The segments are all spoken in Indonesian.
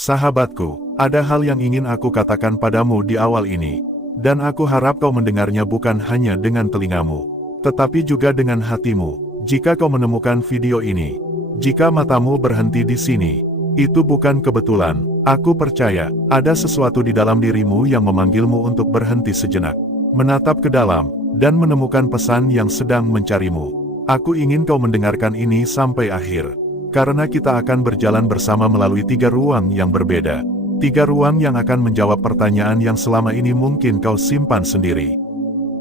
Sahabatku, ada hal yang ingin aku katakan padamu di awal ini, dan aku harap kau mendengarnya bukan hanya dengan telingamu, tetapi juga dengan hatimu. Jika kau menemukan video ini, jika matamu berhenti di sini, itu bukan kebetulan. Aku percaya, ada sesuatu di dalam dirimu yang memanggilmu untuk berhenti sejenak, menatap ke dalam, dan menemukan pesan yang sedang mencarimu. Aku ingin kau mendengarkan ini sampai akhir, karena kita akan berjalan bersama melalui 3 ruang yang berbeda. 3 ruang yang akan menjawab pertanyaan yang selama ini mungkin kau simpan sendiri.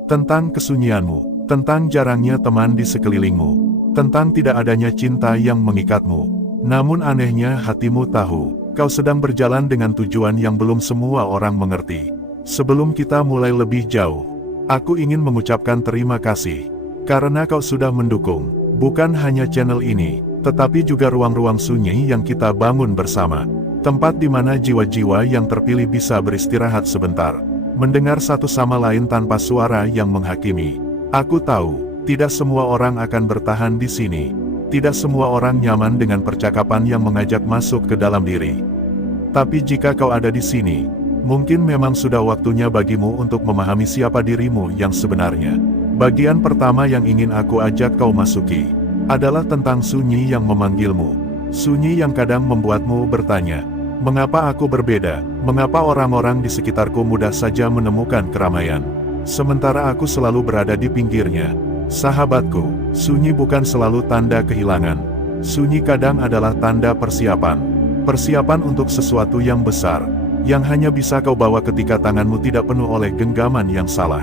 Tentang kesunyianmu, tentang jarangnya teman di sekelilingmu, tentang tidak adanya cinta yang mengikatmu. Namun anehnya hatimu tahu, kau sedang berjalan dengan tujuan yang belum semua orang mengerti. Sebelum kita mulai lebih jauh, aku ingin mengucapkan terima kasih, karena kau sudah mendukung, bukan hanya channel ini, tetapi juga ruang-ruang sunyi yang kita bangun bersama. Tempat di mana jiwa-jiwa yang terpilih bisa beristirahat sebentar, mendengar satu sama lain tanpa suara yang menghakimi. Aku tahu, tidak semua orang akan bertahan di sini. Tidak semua orang nyaman dengan percakapan yang mengajak masuk ke dalam diri. Tapi jika kau ada di sini, mungkin memang sudah waktunya bagimu untuk memahami siapa dirimu yang sebenarnya. Bagian pertama yang ingin aku ajak kau masuki, adalah tentang sunyi yang memanggilmu. Sunyi yang kadang membuatmu bertanya, mengapa aku berbeda? Mengapa orang-orang di sekitarku mudah saja menemukan keramaian, sementara aku selalu berada di pinggirnya? Sahabatku, sunyi bukan selalu tanda kehilangan. Sunyi kadang adalah tanda persiapan. Persiapan untuk sesuatu yang besar, yang hanya bisa kau bawa ketika tanganmu tidak penuh oleh genggaman yang salah,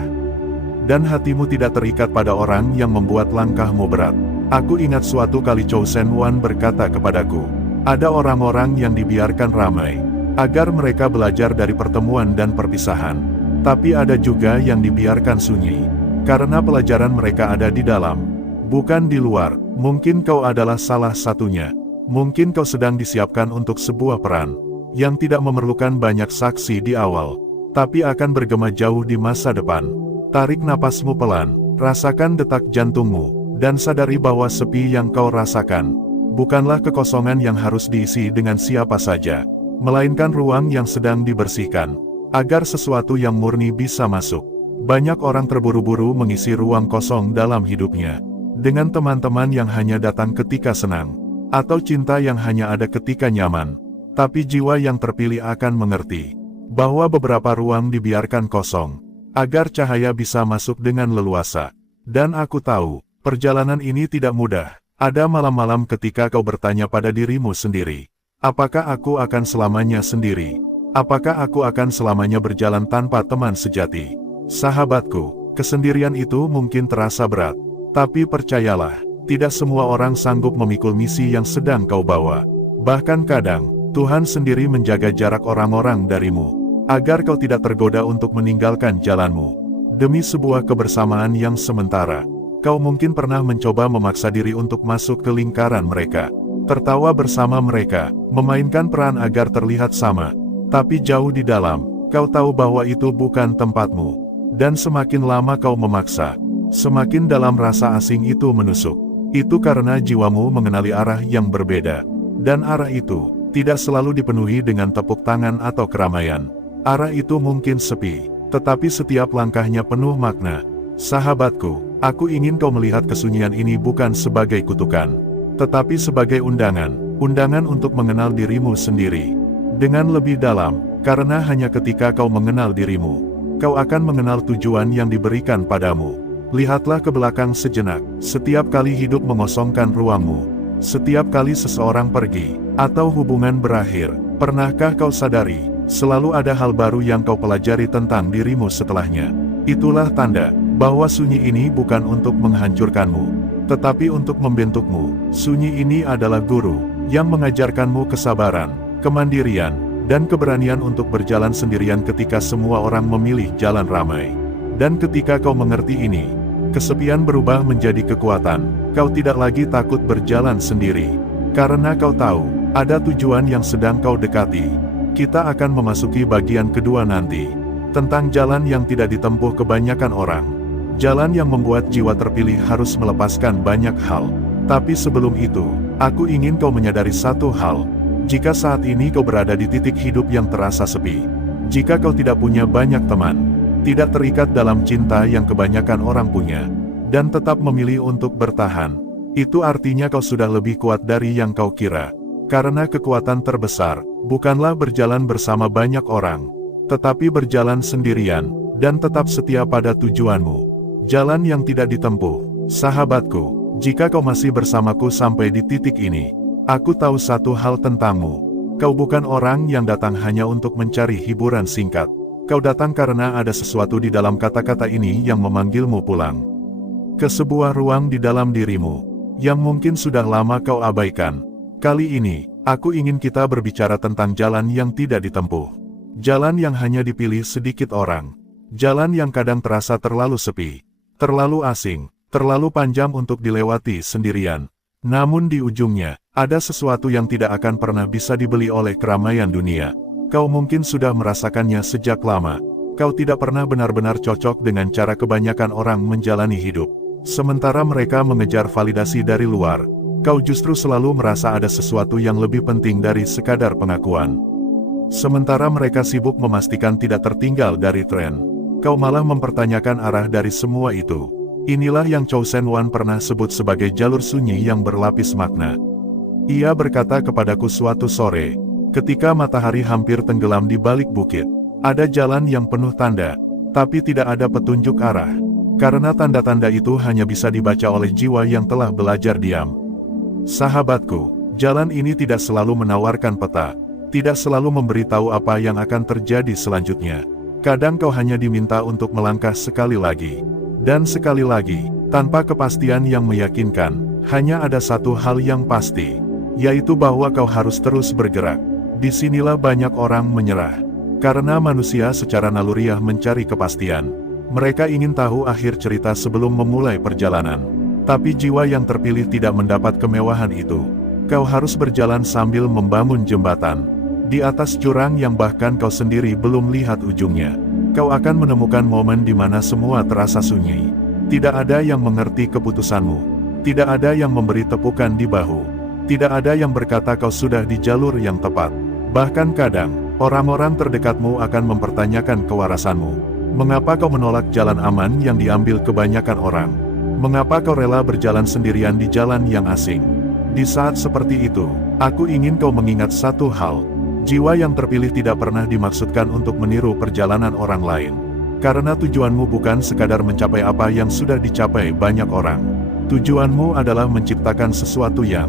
dan hatimu tidak terikat pada orang yang membuat langkahmu berat. Aku ingat suatu kali Chosen One berkata kepadaku, ada orang-orang yang dibiarkan ramai, agar mereka belajar dari pertemuan dan perpisahan. Tapi ada juga yang dibiarkan sunyi, karena pelajaran mereka ada di dalam, bukan di luar. Mungkin kau adalah salah satunya. Mungkin kau sedang disiapkan untuk sebuah peran, yang tidak memerlukan banyak saksi di awal, tapi akan bergema jauh di masa depan. Tarik napasmu pelan, rasakan detak jantungmu, dan sadari bahwa sepi yang kau rasakan, bukanlah kekosongan yang harus diisi dengan siapa saja, melainkan ruang yang sedang dibersihkan, agar sesuatu yang murni bisa masuk. Banyak orang terburu-buru mengisi ruang kosong dalam hidupnya, dengan teman-teman yang hanya datang ketika senang, atau cinta yang hanya ada ketika nyaman. Tapi jiwa yang terpilih akan mengerti, bahwa beberapa ruang dibiarkan kosong, agar cahaya bisa masuk dengan leluasa. Dan aku tahu, perjalanan ini tidak mudah. Ada malam-malam ketika kau bertanya pada dirimu sendiri, apakah aku akan selamanya sendiri? Apakah aku akan selamanya berjalan tanpa teman sejati? Sahabatku, kesendirian itu mungkin terasa berat, tapi percayalah, tidak semua orang sanggup memikul misi yang sedang kau bawa. Bahkan kadang, Tuhan sendiri menjaga jarak orang-orang darimu, agar kau tidak tergoda untuk meninggalkan jalanmu, demi sebuah kebersamaan yang sementara. Kau mungkin pernah mencoba memaksa diri untuk masuk ke lingkaran mereka, tertawa bersama mereka, memainkan peran agar terlihat sama, tapi jauh di dalam, kau tahu bahwa itu bukan tempatmu. Dan semakin lama kau memaksa, semakin dalam rasa asing itu menusuk. Itu karena jiwamu mengenali arah yang berbeda, dan arah itu tidak selalu dipenuhi dengan tepuk tangan atau keramaian. Arah itu mungkin sepi, tetapi setiap langkahnya penuh makna. Sahabatku, aku ingin kau melihat kesunyian ini bukan sebagai kutukan, tetapi sebagai undangan untuk mengenal dirimu sendiri dengan lebih dalam, karena hanya ketika kau mengenal dirimu, kau akan mengenal tujuan yang diberikan padamu. Lihatlah ke belakang sejenak. Setiap kali hidup mengosongkan ruangmu, setiap kali seseorang pergi, atau hubungan berakhir, pernahkah kau sadari, selalu ada hal baru yang kau pelajari tentang dirimu setelahnya? Itulah tanda bahwa sunyi ini bukan untuk menghancurkanmu, tetapi untuk membentukmu. Sunyi ini adalah guru yang mengajarkanmu kesabaran, kemandirian, dan keberanian untuk berjalan sendirian ketika semua orang memilih jalan ramai. Dan ketika kau mengerti ini, kesepian berubah menjadi kekuatan. Kau tidak lagi takut berjalan sendiri, karena kau tahu, ada tujuan yang sedang kau dekati. Kita akan memasuki bagian kedua nanti, tentang jalan yang tidak ditempuh kebanyakan orang. Jalan yang membuat jiwa terpilih harus melepaskan banyak hal. Tapi sebelum itu, aku ingin kau menyadari satu hal, Jika saat ini kau berada di titik hidup yang terasa sepi, jika kau tidak punya banyak teman, tidak terikat dalam cinta yang kebanyakan orang punya, dan tetap memilih untuk bertahan, itu artinya kau sudah lebih kuat dari yang kau kira. Karena kekuatan terbesar, bukanlah berjalan bersama banyak orang, tetapi berjalan sendirian, dan tetap setia pada tujuanmu. Jalan yang tidak ditempuh, sahabatku, jika kau masih bersamaku sampai di titik ini, aku tahu satu hal tentangmu. Kau bukan orang yang datang hanya untuk mencari hiburan singkat. Kau datang karena ada sesuatu di dalam kata-kata ini yang memanggilmu pulang ke sebuah ruang di dalam dirimu, yang mungkin sudah lama kau abaikan. Kali ini, aku ingin kita berbicara tentang jalan yang tidak ditempuh. Jalan yang hanya dipilih sedikit orang. Jalan yang kadang terasa terlalu sepi, terlalu asing, terlalu panjang untuk dilewati sendirian. Namun di ujungnya, ada sesuatu yang tidak akan pernah bisa dibeli oleh keramaian dunia. Kau mungkin sudah merasakannya sejak lama. Kau tidak pernah benar-benar cocok dengan cara kebanyakan orang menjalani hidup. Sementara mereka mengejar validasi dari luar, kau justru selalu merasa ada sesuatu yang lebih penting dari sekadar pengakuan. Sementara mereka sibuk memastikan tidak tertinggal dari tren, kau malah mempertanyakan arah dari semua itu. Inilah yang Chosen One pernah sebut sebagai jalur sunyi yang berlapis makna. Ia berkata kepadaku suatu sore, ketika matahari hampir tenggelam di balik bukit, ada jalan yang penuh tanda, tapi tidak ada petunjuk arah. Karena tanda-tanda itu hanya bisa dibaca oleh jiwa yang telah belajar diam. Sahabatku, jalan ini tidak selalu menawarkan peta, tidak selalu memberitahu apa yang akan terjadi selanjutnya. Kadang kau hanya diminta untuk melangkah sekali lagi. Dan sekali lagi, tanpa kepastian yang meyakinkan, hanya ada satu hal yang pasti, yaitu bahwa kau harus terus bergerak. Disinilah banyak orang menyerah. Karena manusia secara naluriah mencari kepastian. Mereka ingin tahu akhir cerita sebelum memulai perjalanan. Tapi jiwa yang terpilih tidak mendapat kemewahan itu. Kau harus berjalan sambil membangun jembatan di atas jurang yang bahkan kau sendiri belum lihat ujungnya. Kau akan menemukan momen di mana semua terasa sunyi. Tidak ada yang mengerti keputusanmu. Tidak ada yang memberi tepukan di bahu. Tidak ada yang berkata kau sudah di jalur yang tepat. Bahkan kadang, orang-orang terdekatmu akan mempertanyakan kewarasanmu. Mengapa kau menolak jalan aman yang diambil kebanyakan orang? Mengapa kau rela berjalan sendirian di jalan yang asing? Di saat seperti itu, aku ingin kau mengingat satu hal. Jiwa yang terpilih tidak pernah dimaksudkan untuk meniru perjalanan orang lain. Karena tujuanmu bukan sekadar mencapai apa yang sudah dicapai banyak orang. Tujuanmu adalah menciptakan sesuatu yang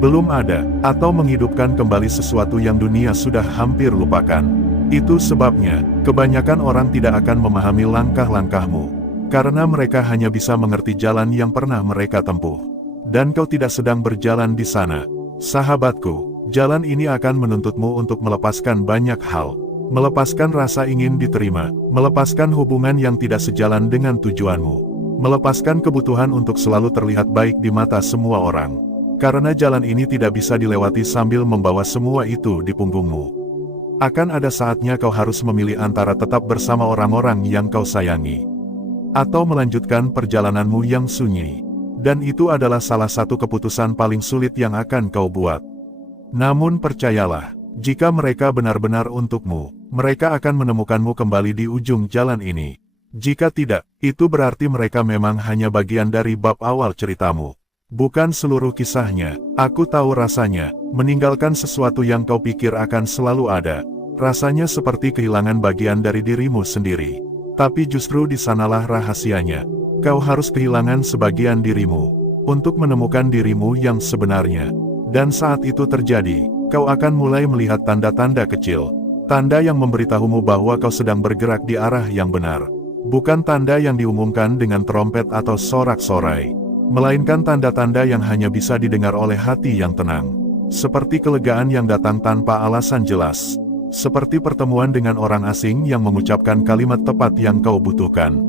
belum ada, atau menghidupkan kembali sesuatu yang dunia sudah hampir lupakan. Itu sebabnya, kebanyakan orang tidak akan memahami langkah-langkahmu. Karena mereka hanya bisa mengerti jalan yang pernah mereka tempuh. Dan kau tidak sedang berjalan di sana. Sahabatku. Jalan ini akan menuntutmu untuk melepaskan banyak hal. Melepaskan rasa ingin diterima, melepaskan hubungan yang tidak sejalan dengan tujuanmu. Melepaskan kebutuhan untuk selalu terlihat baik di mata semua orang. Karena jalan ini tidak bisa dilewati sambil membawa semua itu di punggungmu. Akan ada saatnya kau harus memilih antara tetap bersama orang-orang yang kau sayangi, atau melanjutkan perjalananmu yang sunyi. Dan itu adalah salah satu keputusan paling sulit yang akan kau buat. Namun percayalah, jika mereka benar-benar untukmu, mereka akan menemukanmu kembali di ujung jalan ini. Jika tidak, itu berarti mereka memang hanya bagian dari bab awal ceritamu. Bukan seluruh kisahnya. Aku tahu rasanya, meninggalkan sesuatu yang kau pikir akan selalu ada. Rasanya seperti kehilangan bagian dari dirimu sendiri. Tapi justru di sanalah rahasianya. Kau harus kehilangan sebagian dirimu, untuk menemukan dirimu yang sebenarnya. Dan saat itu terjadi, kau akan mulai melihat tanda-tanda kecil. Tanda yang memberitahumu bahwa kau sedang bergerak di arah yang benar. Bukan tanda yang diumumkan dengan trompet atau sorak-sorai. Melainkan tanda-tanda yang hanya bisa didengar oleh hati yang tenang. Seperti kelegaan yang datang tanpa alasan jelas. Seperti pertemuan dengan orang asing yang mengucapkan kalimat tepat yang kau butuhkan.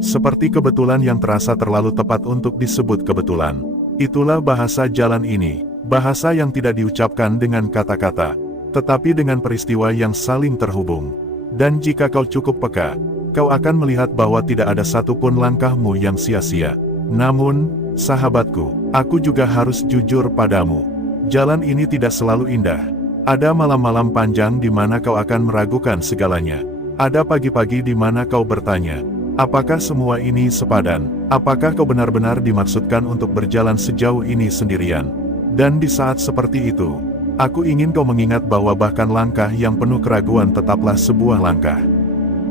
Seperti kebetulan yang terasa terlalu tepat untuk disebut kebetulan. Itulah bahasa jalan ini. Bahasa yang tidak diucapkan dengan kata-kata, tetapi dengan peristiwa yang saling terhubung. Dan jika kau cukup peka, kau akan melihat bahwa tidak ada satupun langkahmu yang sia-sia. Namun, sahabatku, aku juga harus jujur padamu. Jalan ini tidak selalu indah. Ada malam-malam panjang di mana kau akan meragukan segalanya. Ada pagi-pagi di mana kau bertanya, apakah semua ini sepadan? Apakah kau benar-benar dimaksudkan untuk berjalan sejauh ini sendirian? Dan di saat seperti itu, aku ingin kau mengingat bahwa bahkan langkah yang penuh keraguan tetaplah sebuah langkah.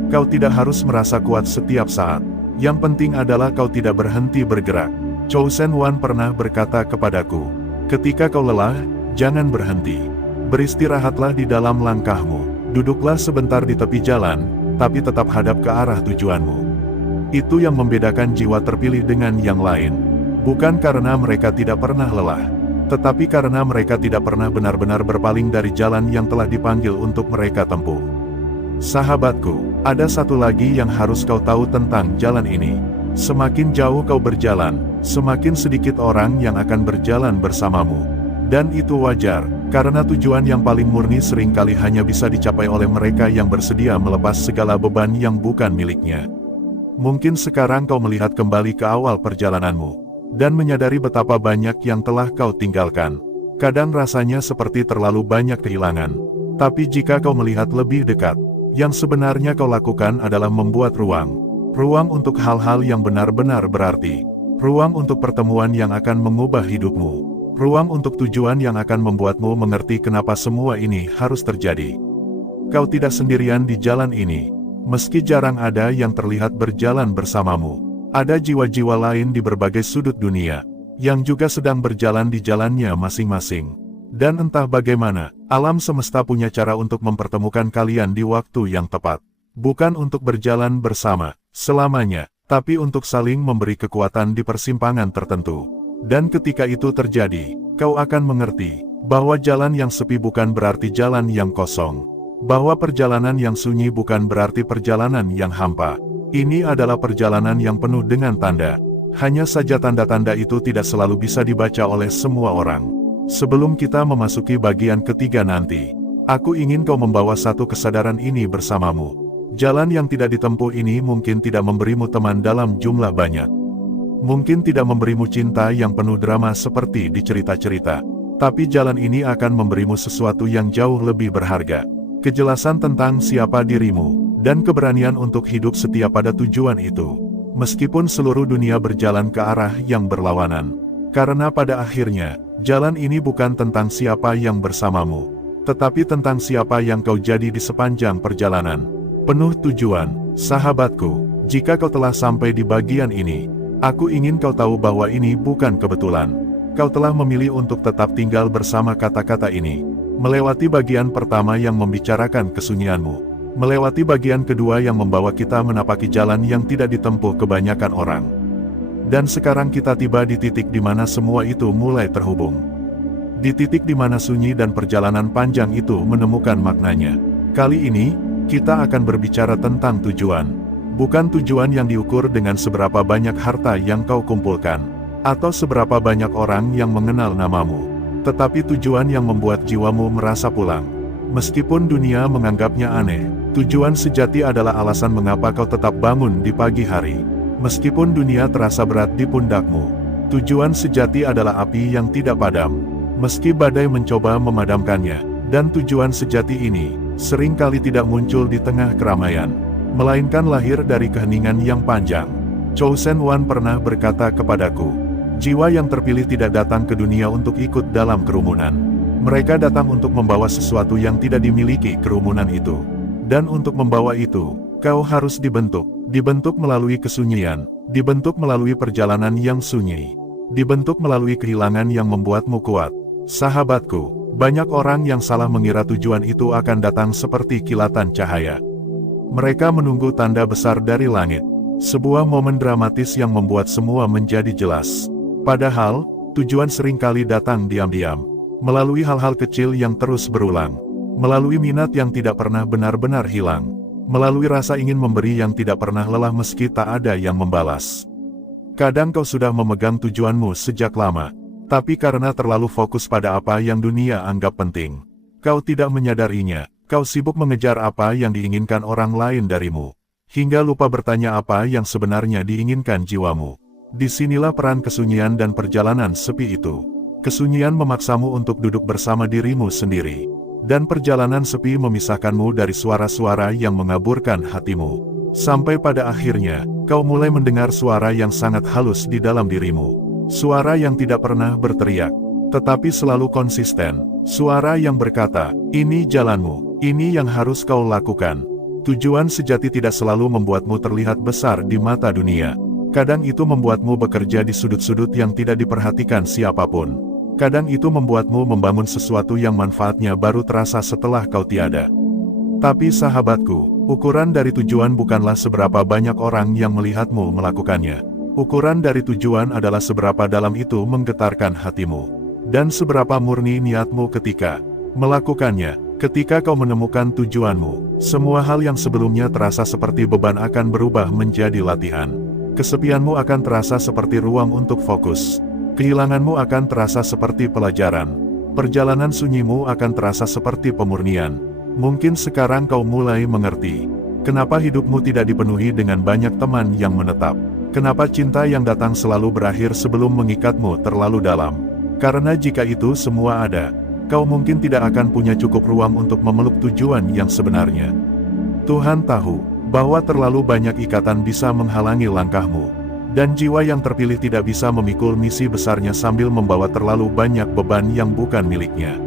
Kau tidak harus merasa kuat setiap saat. Yang penting adalah kau tidak berhenti bergerak. Chosen One pernah berkata kepadaku, ketika kau lelah, jangan berhenti. Beristirahatlah di dalam langkahmu. Duduklah sebentar di tepi jalan, tapi tetap hadap ke arah tujuanmu. Itu yang membedakan jiwa terpilih dengan yang lain. Bukan karena mereka tidak pernah lelah, tetapi karena mereka tidak pernah benar-benar berpaling dari jalan yang telah dipanggil untuk mereka tempuh. Sahabatku, ada satu lagi yang harus kau tahu tentang jalan ini. Semakin jauh kau berjalan, semakin sedikit orang yang akan berjalan bersamamu. Dan itu wajar, karena tujuan yang paling murni seringkali hanya bisa dicapai oleh mereka yang bersedia melepas segala beban yang bukan miliknya. Mungkin sekarang kau melihat kembali ke awal perjalananmu, dan menyadari betapa banyak yang telah kau tinggalkan. Kadang rasanya seperti terlalu banyak kehilangan. Tapi jika kau melihat lebih dekat, yang sebenarnya kau lakukan adalah membuat ruang. Ruang untuk hal-hal yang benar-benar berarti. Ruang untuk pertemuan yang akan mengubah hidupmu. Ruang untuk tujuan yang akan membuatmu mengerti kenapa semua ini harus terjadi. Kau tidak sendirian di jalan ini. Meski jarang ada yang terlihat berjalan bersamamu, ada jiwa-jiwa lain di berbagai sudut dunia, yang juga sedang berjalan di jalannya masing-masing. Dan entah bagaimana, alam semesta punya cara untuk mempertemukan kalian di waktu yang tepat. Bukan untuk berjalan bersama selamanya, tapi untuk saling memberi kekuatan di persimpangan tertentu. Dan ketika itu terjadi, kau akan mengerti bahwa jalan yang sepi bukan berarti jalan yang kosong. Bahwa perjalanan yang sunyi bukan berarti perjalanan yang hampa. Ini adalah perjalanan yang penuh dengan tanda. Hanya saja tanda-tanda itu tidak selalu bisa dibaca oleh semua orang. Sebelum kita memasuki bagian ketiga nanti, aku ingin kau membawa satu kesadaran ini bersamamu. Jalan yang tidak ditempuh ini mungkin tidak memberimu teman dalam jumlah banyak. Mungkin tidak memberimu cinta yang penuh drama seperti di cerita-cerita. Tapi jalan ini akan memberimu sesuatu yang jauh lebih berharga. Kejelasan tentang siapa dirimu, dan keberanian untuk hidup setia pada tujuan itu. Meskipun seluruh dunia berjalan ke arah yang berlawanan. Karena pada akhirnya, jalan ini bukan tentang siapa yang bersamamu, tetapi tentang siapa yang kau jadi di sepanjang perjalanan. Penuh tujuan, sahabatku, jika kau telah sampai di bagian ini, aku ingin kau tahu bahwa ini bukan kebetulan. Kau telah memilih untuk tetap tinggal bersama kata-kata ini. Melewati bagian pertama yang membicarakan kesunyianmu. Melewati bagian kedua yang membawa kita menapaki jalan yang tidak ditempuh kebanyakan orang. Dan sekarang kita tiba di titik di mana semua itu mulai terhubung. Di titik di mana sunyi dan perjalanan panjang itu menemukan maknanya. Kali ini, kita akan berbicara tentang tujuan. Bukan tujuan yang diukur dengan seberapa banyak harta yang kau kumpulkan, atau seberapa banyak orang yang mengenal namamu, tetapi tujuan yang membuat jiwamu merasa pulang. Meskipun dunia menganggapnya aneh, tujuan sejati adalah alasan mengapa kau tetap bangun di pagi hari. Meskipun dunia terasa berat di pundakmu, tujuan sejati adalah api yang tidak padam. Meski badai mencoba memadamkannya, dan tujuan sejati ini seringkali tidak muncul di tengah keramaian, melainkan lahir dari keheningan yang panjang. Chosen One pernah berkata kepadaku, jiwa yang terpilih tidak datang ke dunia untuk ikut dalam kerumunan. Mereka datang untuk membawa sesuatu yang tidak dimiliki kerumunan itu. Dan untuk membawa itu, kau harus dibentuk melalui kesunyian, dibentuk melalui perjalanan yang sunyi, dibentuk melalui kehilangan yang membuatmu kuat. Sahabatku, banyak orang yang salah mengira tujuan itu akan datang seperti kilatan cahaya. Mereka menunggu tanda besar dari langit, sebuah momen dramatis yang membuat semua menjadi jelas. Padahal, tujuan seringkali datang diam-diam, melalui hal-hal kecil yang terus berulang, melalui minat yang tidak pernah benar-benar hilang, melalui rasa ingin memberi yang tidak pernah lelah meski tak ada yang membalas. Kadang kau sudah memegang tujuanmu sejak lama, tapi karena terlalu fokus pada apa yang dunia anggap penting, kau tidak menyadarinya. Kau sibuk mengejar apa yang diinginkan orang lain darimu, hingga lupa bertanya apa yang sebenarnya diinginkan jiwamu. Disinilah peran kesunyian dan perjalanan sepi itu. Kesunyian memaksamu untuk duduk bersama dirimu sendiri. dan perjalanan sepi memisahkanmu dari suara-suara yang mengaburkan hatimu. Sampai pada akhirnya, kau mulai mendengar suara yang sangat halus di dalam dirimu. Suara yang tidak pernah berteriak, tetapi selalu konsisten. Suara yang berkata, ini jalanmu, ini yang harus kau lakukan. Tujuan sejati tidak selalu membuatmu terlihat besar di mata dunia. Kadang itu membuatmu bekerja di sudut-sudut yang tidak diperhatikan siapapun. Kadang itu membuatmu membangun sesuatu yang manfaatnya baru terasa setelah kau tiada. Tapi sahabatku, ukuran dari tujuan bukanlah seberapa banyak orang yang melihatmu melakukannya. Ukuran dari tujuan adalah seberapa dalam itu menggetarkan hatimu, dan seberapa murni niatmu ketika melakukannya. Ketika kau menemukan tujuanmu, semua hal yang sebelumnya terasa seperti beban akan berubah menjadi latihan. Kesepianmu akan terasa seperti ruang untuk fokus. Kehilanganmu akan terasa seperti pelajaran. Perjalanan sunyimu akan terasa seperti pemurnian. Mungkin sekarang kau mulai mengerti kenapa hidupmu tidak dipenuhi dengan banyak teman yang menetap. Kenapa cinta yang datang selalu berakhir sebelum mengikatmu terlalu dalam? Karena jika itu semua ada, kau mungkin tidak akan punya cukup ruang untuk memeluk tujuan yang sebenarnya. Tuhan tahu bahwa terlalu banyak ikatan bisa menghalangi langkahmu, dan jiwa yang terpilih tidak bisa memikul misi besarnya sambil membawa terlalu banyak beban yang bukan miliknya.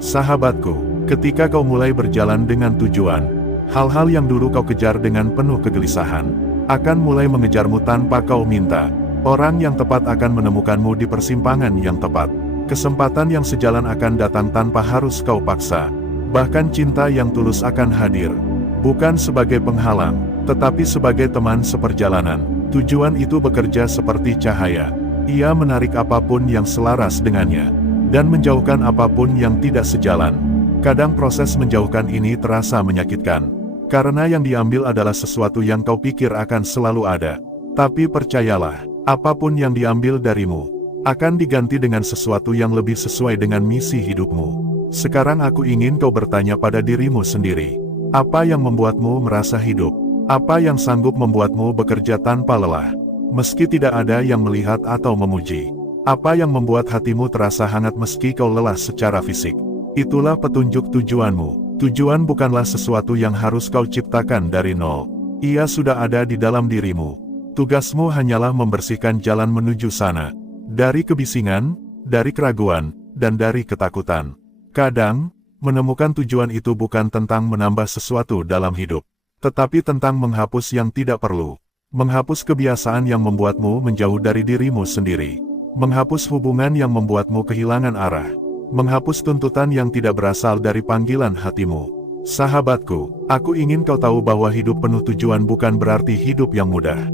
Sahabatku, ketika kau mulai berjalan dengan tujuan, hal-hal yang dulu kau kejar dengan penuh kegelisahan akan mulai mengejarmu tanpa kau minta. Orang yang tepat akan menemukanmu di persimpangan yang tepat. Kesempatan yang sejalan akan datang tanpa harus kau paksa. Bahkan cinta yang tulus akan hadir, bukan sebagai penghalang, tetapi sebagai teman seperjalanan. Tujuan itu bekerja seperti cahaya. Ia menarik apapun yang selaras dengannya, dan menjauhkan apapun yang tidak sejalan. Kadang proses menjauhkan ini terasa menyakitkan, karena yang diambil adalah sesuatu yang kau pikir akan selalu ada. Tapi percayalah, apapun yang diambil darimu akan diganti dengan sesuatu yang lebih sesuai dengan misi hidupmu. Sekarang aku ingin kau bertanya pada dirimu sendiri. Apa yang membuatmu merasa hidup? Apa yang sanggup membuatmu bekerja tanpa lelah, meski tidak ada yang melihat atau memuji? Apa yang membuat hatimu terasa hangat meski kau lelah secara fisik? Itulah petunjuk tujuanmu. Tujuan bukanlah sesuatu yang harus kau ciptakan dari nol. Ia sudah ada di dalam dirimu. Tugasmu hanyalah membersihkan jalan menuju sana. Dari kebisingan, dari keraguan, dan dari ketakutan. Kadang, menemukan tujuan itu bukan tentang menambah sesuatu dalam hidup, tetapi tentang menghapus yang tidak perlu. Menghapus kebiasaan yang membuatmu menjauh dari dirimu sendiri. Menghapus hubungan yang membuatmu kehilangan arah. Menghapus tuntutan yang tidak berasal dari panggilan hatimu. Sahabatku, aku ingin kau tahu bahwa hidup penuh tujuan bukan berarti hidup yang mudah.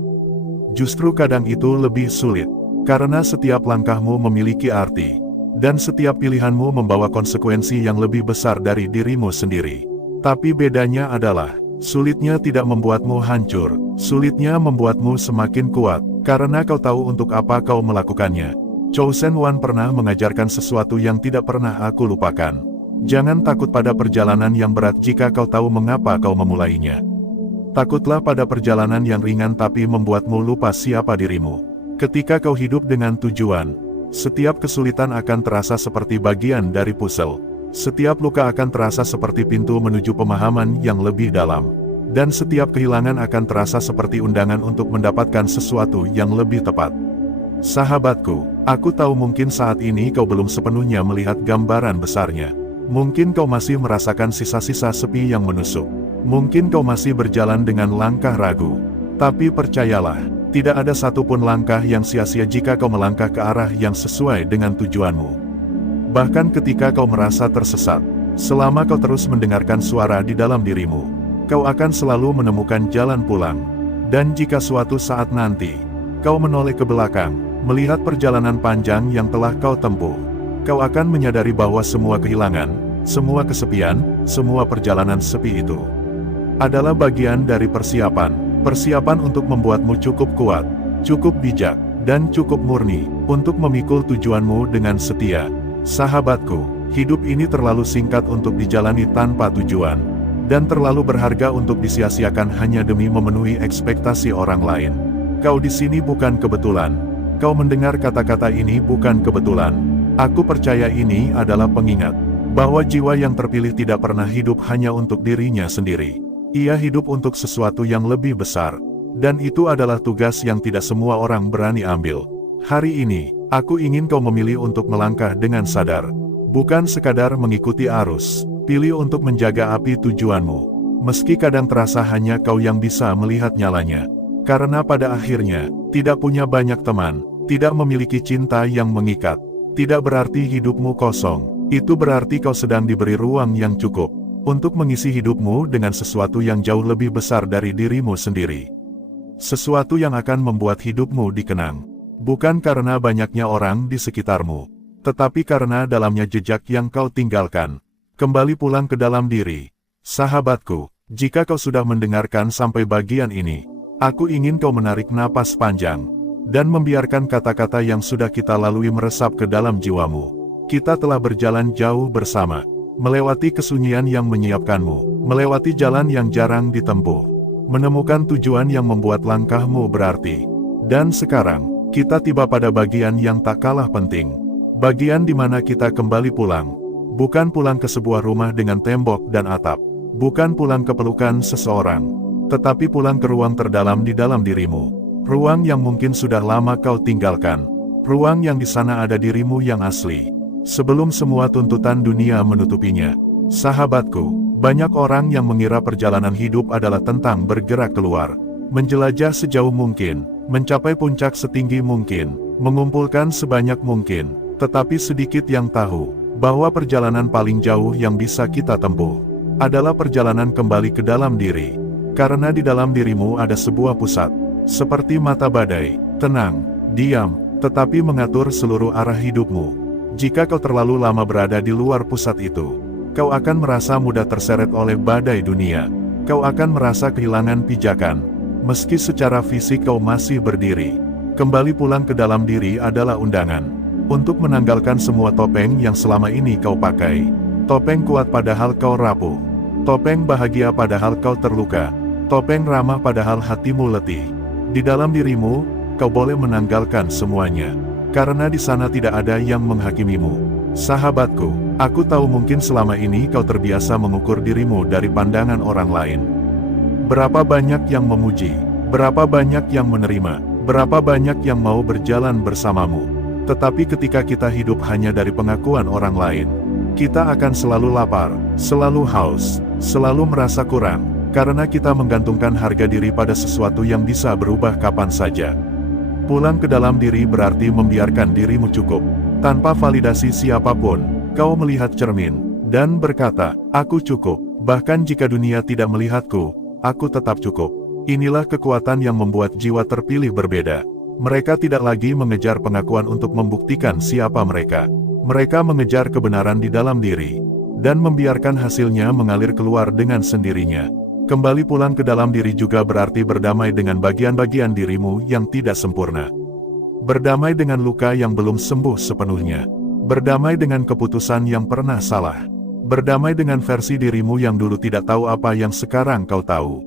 Justru kadang itu lebih sulit, karena setiap langkahmu memiliki arti, dan setiap pilihanmu membawa konsekuensi yang lebih besar dari dirimu sendiri. Tapi bedanya adalah, sulitnya tidak membuatmu hancur, sulitnya membuatmu semakin kuat, karena kau tahu untuk apa kau melakukannya. Chosen One pernah mengajarkan sesuatu yang tidak pernah aku lupakan. Jangan takut pada perjalanan yang berat jika kau tahu mengapa kau memulainya. Takutlah pada perjalanan yang ringan tapi membuatmu lupa siapa dirimu. Ketika kau hidup dengan tujuan, setiap kesulitan akan terasa seperti bagian dari puzzle. Setiap luka akan terasa seperti pintu menuju pemahaman yang lebih dalam. Dan setiap kehilangan akan terasa seperti undangan untuk mendapatkan sesuatu yang lebih tepat. Sahabatku, aku tahu mungkin saat ini kau belum sepenuhnya melihat gambaran besarnya. Mungkin kau masih merasakan sisa-sisa sepi yang menusuk. Mungkin kau masih berjalan dengan langkah ragu. Tapi percayalah, tidak ada satupun langkah yang sia-sia jika kau melangkah ke arah yang sesuai dengan tujuanmu. Bahkan ketika kau merasa tersesat, selama kau terus mendengarkan suara di dalam dirimu, kau akan selalu menemukan jalan pulang. Dan jika suatu saat nanti, kau menoleh ke belakang, melihat perjalanan panjang yang telah kau tempuh, kau akan menyadari bahwa semua kehilangan, semua kesepian, semua perjalanan sepi itu adalah bagian dari persiapan. Persiapan untuk membuatmu cukup kuat, cukup bijak, dan cukup murni untuk memikul tujuanmu dengan setia. Sahabatku, hidup ini terlalu singkat untuk dijalani tanpa tujuan, dan terlalu berharga untuk disia-siakan hanya demi memenuhi ekspektasi orang lain. Kau di sini bukan kebetulan. Kau mendengar kata-kata ini bukan kebetulan. Aku percaya ini adalah pengingat Bahwa jiwa yang terpilih tidak pernah hidup hanya untuk dirinya sendiri. Ia hidup untuk sesuatu yang lebih besar. Dan itu adalah tugas yang tidak semua orang berani ambil. Hari ini, aku ingin kau memilih untuk melangkah dengan sadar. Bukan sekadar mengikuti arus. Pilih untuk menjaga api tujuanmu. Meski kadang terasa hanya kau yang bisa melihat nyalanya. Karena pada akhirnya, tidak punya banyak teman, tidak memiliki cinta yang mengikat, tidak berarti hidupmu kosong. Itu berarti kau sedang diberi ruang yang cukup untuk mengisi hidupmu dengan sesuatu yang jauh lebih besar dari dirimu sendiri. Sesuatu yang akan membuat hidupmu dikenang. Bukan karena banyaknya orang di sekitarmu, tetapi karena dalamnya jejak yang kau tinggalkan. Kembali pulang ke dalam diri. Sahabatku, jika kau sudah mendengarkan sampai bagian ini, aku ingin kau menarik napas panjang, dan membiarkan kata-kata yang sudah kita lalui meresap ke dalam jiwamu. Kita telah berjalan jauh bersama, melewati kesunyian yang menyiapkanmu, melewati jalan yang jarang ditempuh, menemukan tujuan yang membuat langkahmu berarti. Dan sekarang, kita tiba pada bagian yang tak kalah penting. Bagian di mana kita kembali pulang. Bukan pulang ke sebuah rumah dengan tembok dan atap. Bukan pulang ke pelukan seseorang. Tetapi pulang ke ruang terdalam di dalam dirimu. Ruang yang mungkin sudah lama kau tinggalkan. Ruang yang di sana ada dirimu yang asli. Sebelum semua tuntutan dunia menutupinya. Sahabatku, banyak orang yang mengira perjalanan hidup adalah tentang bergerak keluar. Menjelajah sejauh mungkin. Mencapai puncak setinggi mungkin. Mengumpulkan sebanyak mungkin. Tetapi sedikit yang tahu bahwa perjalanan paling jauh yang bisa kita tempuh adalah perjalanan kembali ke dalam diri. Karena di dalam dirimu ada sebuah pusat, seperti mata badai, tenang, diam, tetapi mengatur seluruh arah hidupmu. Jika kau terlalu lama berada di luar pusat itu, kau akan merasa mudah terseret oleh badai dunia. Kau akan merasa kehilangan pijakan, meski secara fisik kau masih berdiri. Kembali pulang ke dalam diri adalah undangan untuk menanggalkan semua topeng yang selama ini kau pakai. Topeng kuat padahal kau rapuh. Topeng bahagia padahal kau terluka. Topeng ramah padahal hatimu letih. Di dalam dirimu, kau boleh menanggalkan semuanya. Karena di sana tidak ada yang menghakimimu. Sahabatku, aku tahu mungkin selama ini kau terbiasa mengukur dirimu dari pandangan orang lain. Berapa banyak yang memuji, berapa banyak yang menerima, berapa banyak yang mau berjalan bersamamu. Tetapi ketika kita hidup hanya dari pengakuan orang lain, kita akan selalu lapar, selalu haus, selalu merasa kurang, karena kita menggantungkan harga diri pada sesuatu yang bisa berubah kapan saja. Pulang ke dalam diri berarti membiarkan dirimu cukup. Tanpa validasi siapapun, kau melihat cermin, dan berkata, aku cukup. Bahkan jika dunia tidak melihatku, aku tetap cukup. Inilah kekuatan yang membuat jiwa terpilih berbeda. Mereka tidak lagi mengejar pengakuan untuk membuktikan siapa mereka. Mereka mengejar kebenaran di dalam diri, dan membiarkan hasilnya mengalir keluar dengan sendirinya. Kembali pulang ke dalam diri juga berarti berdamai dengan bagian-bagian dirimu yang tidak sempurna. Berdamai dengan luka yang belum sembuh sepenuhnya. Berdamai dengan keputusan yang pernah salah. Berdamai dengan versi dirimu yang dulu tidak tahu apa yang sekarang kau tahu.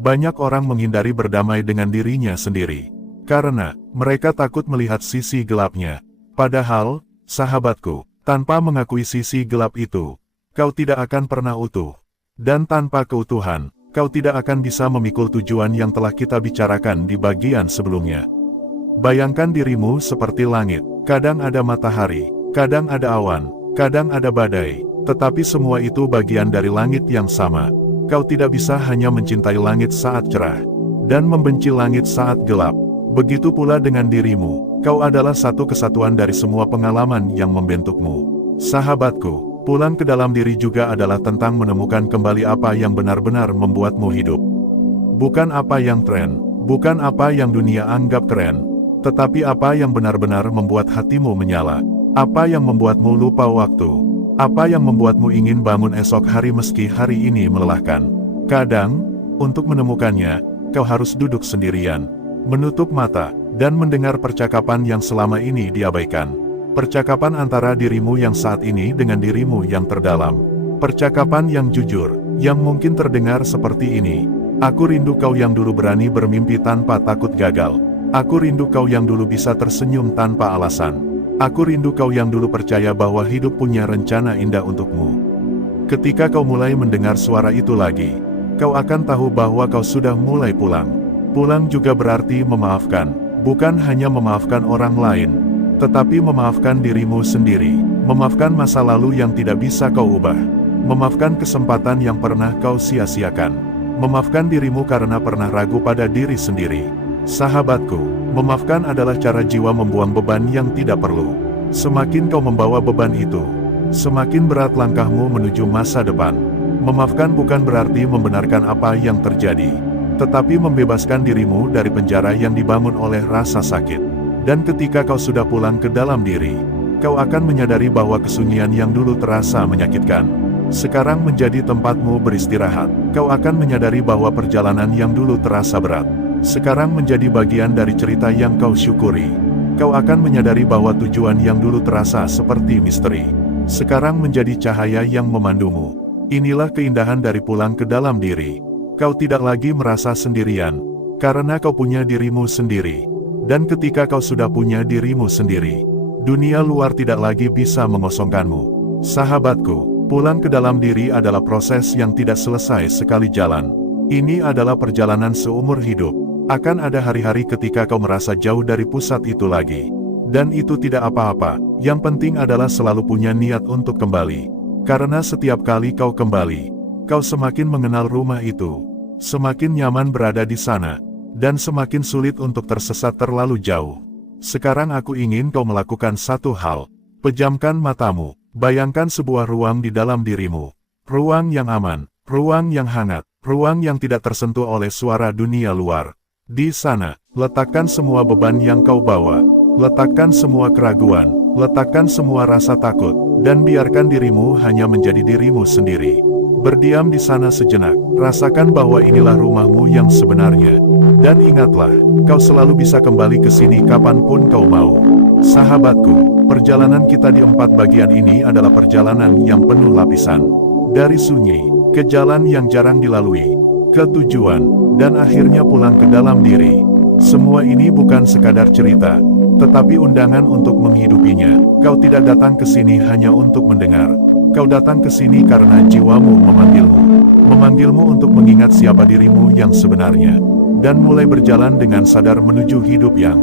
Banyak orang menghindari berdamai dengan dirinya sendiri. Karena mereka takut melihat sisi gelapnya. Padahal, sahabatku, tanpa mengakui sisi gelap itu, kau tidak akan pernah utuh. Dan tanpa keutuhan, kau tidak akan bisa memikul tujuan yang telah kita bicarakan di bagian sebelumnya. Bayangkan dirimu seperti langit. Kadang ada matahari, kadang ada awan, kadang ada badai. Tetapi semua itu bagian dari langit yang sama. Kau tidak bisa hanya mencintai langit saat cerah, dan membenci langit saat gelap. Begitu pula dengan dirimu, kau adalah satu kesatuan dari semua pengalaman yang membentukmu. Sahabatku, pulang ke dalam diri juga adalah tentang menemukan kembali apa yang benar-benar membuatmu hidup. Bukan apa yang tren, bukan apa yang dunia anggap keren, tetapi apa yang benar-benar membuat hatimu menyala. Apa yang membuatmu lupa waktu. Apa yang membuatmu ingin bangun esok hari meski hari ini melelahkan. Kadang, untuk menemukannya, kau harus duduk sendirian, menutup mata, dan mendengar percakapan yang selama ini diabaikan. Percakapan antara dirimu yang saat ini dengan dirimu yang terdalam. Percakapan yang jujur, yang mungkin terdengar seperti ini. Aku rindu kau yang dulu berani bermimpi tanpa takut gagal. Aku rindu kau yang dulu bisa tersenyum tanpa alasan. Aku rindu kau yang dulu percaya bahwa hidup punya rencana indah untukmu. Ketika kau mulai mendengar suara itu lagi, kau akan tahu bahwa kau sudah mulai pulang. Pulang juga berarti memaafkan, bukan hanya memaafkan orang lain, tetapi memaafkan dirimu sendiri. Memaafkan masa lalu yang tidak bisa kau ubah. Memaafkan kesempatan yang pernah kau sia-siakan. Memaafkan dirimu karena pernah ragu pada diri sendiri. Sahabatku, memaafkan adalah cara jiwa membuang beban yang tidak perlu. Semakin kau membawa beban itu, semakin berat langkahmu menuju masa depan. Memaafkan bukan berarti membenarkan apa yang terjadi, tetapi membebaskan dirimu dari penjara yang dibangun oleh rasa sakit. Dan ketika kau sudah pulang ke dalam diri, kau akan menyadari bahwa kesunyian yang dulu terasa menyakitkan, sekarang menjadi tempatmu beristirahat. Kau akan menyadari bahwa perjalanan yang dulu terasa berat, sekarang menjadi bagian dari cerita yang kau syukuri. Kau akan menyadari bahwa tujuan yang dulu terasa seperti misteri, sekarang menjadi cahaya yang memandumu. Inilah keindahan dari pulang ke dalam diri. Kau tidak lagi merasa sendirian, karena kau punya dirimu sendiri. Dan ketika kau sudah punya dirimu sendiri, dunia luar tidak lagi bisa mengosongkanmu. Sahabatku, pulang ke dalam diri adalah proses yang tidak selesai sekali jalan. Ini adalah perjalanan seumur hidup. Akan ada hari-hari ketika kau merasa jauh dari pusat itu lagi. Dan itu tidak apa-apa, yang penting adalah selalu punya niat untuk kembali. Karena setiap kali kau kembali, kau semakin mengenal rumah itu, semakin nyaman berada di sana, dan semakin sulit untuk tersesat terlalu jauh. Sekarang aku ingin kau melakukan satu hal. Pejamkan matamu, bayangkan sebuah ruang di dalam dirimu. Ruang yang aman, ruang yang hangat, ruang yang tidak tersentuh oleh suara dunia luar. Di sana, letakkan semua beban yang kau bawa, letakkan semua keraguan, letakkan semua rasa takut, dan biarkan dirimu hanya menjadi dirimu sendiri. Berdiam di sana sejenak, rasakan bahwa inilah rumahmu yang sebenarnya. Dan ingatlah, kau selalu bisa kembali ke sini kapanpun kau mau. Sahabatku, perjalanan kita di 4 bagian ini adalah perjalanan yang penuh lapisan. Dari sunyi, ke jalan yang jarang dilalui, ke tujuan, dan akhirnya pulang ke dalam diri. Semua ini bukan sekadar cerita, tetapi undangan untuk menghidupinya. Kau tidak datang ke sini hanya untuk mendengar. Kau datang ke sini karena jiwamu memanggilmu. Memanggilmu untuk mengingat siapa dirimu yang sebenarnya. Dan mulai berjalan dengan sadar menuju hidup yang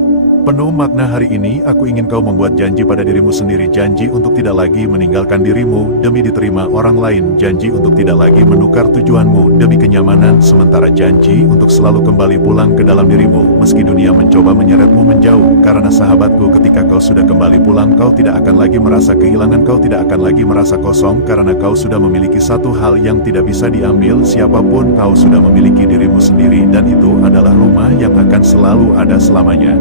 penuh makna. Hari ini aku ingin kau membuat janji pada dirimu sendiri. Janji untuk tidak lagi meninggalkan dirimu demi diterima orang lain. Janji untuk tidak lagi menukar tujuanmu demi kenyamanan sementara. Janji untuk selalu kembali pulang ke dalam dirimu meski dunia mencoba menyeretmu menjauh. Karena sahabatku, ketika kau sudah kembali pulang, kau tidak akan lagi merasa kehilangan. Kau tidak akan lagi merasa kosong karena kau sudah memiliki satu hal yang tidak bisa diambil siapapun. Kau sudah memiliki dirimu sendiri, dan itu adalah rumah yang akan selalu ada selamanya.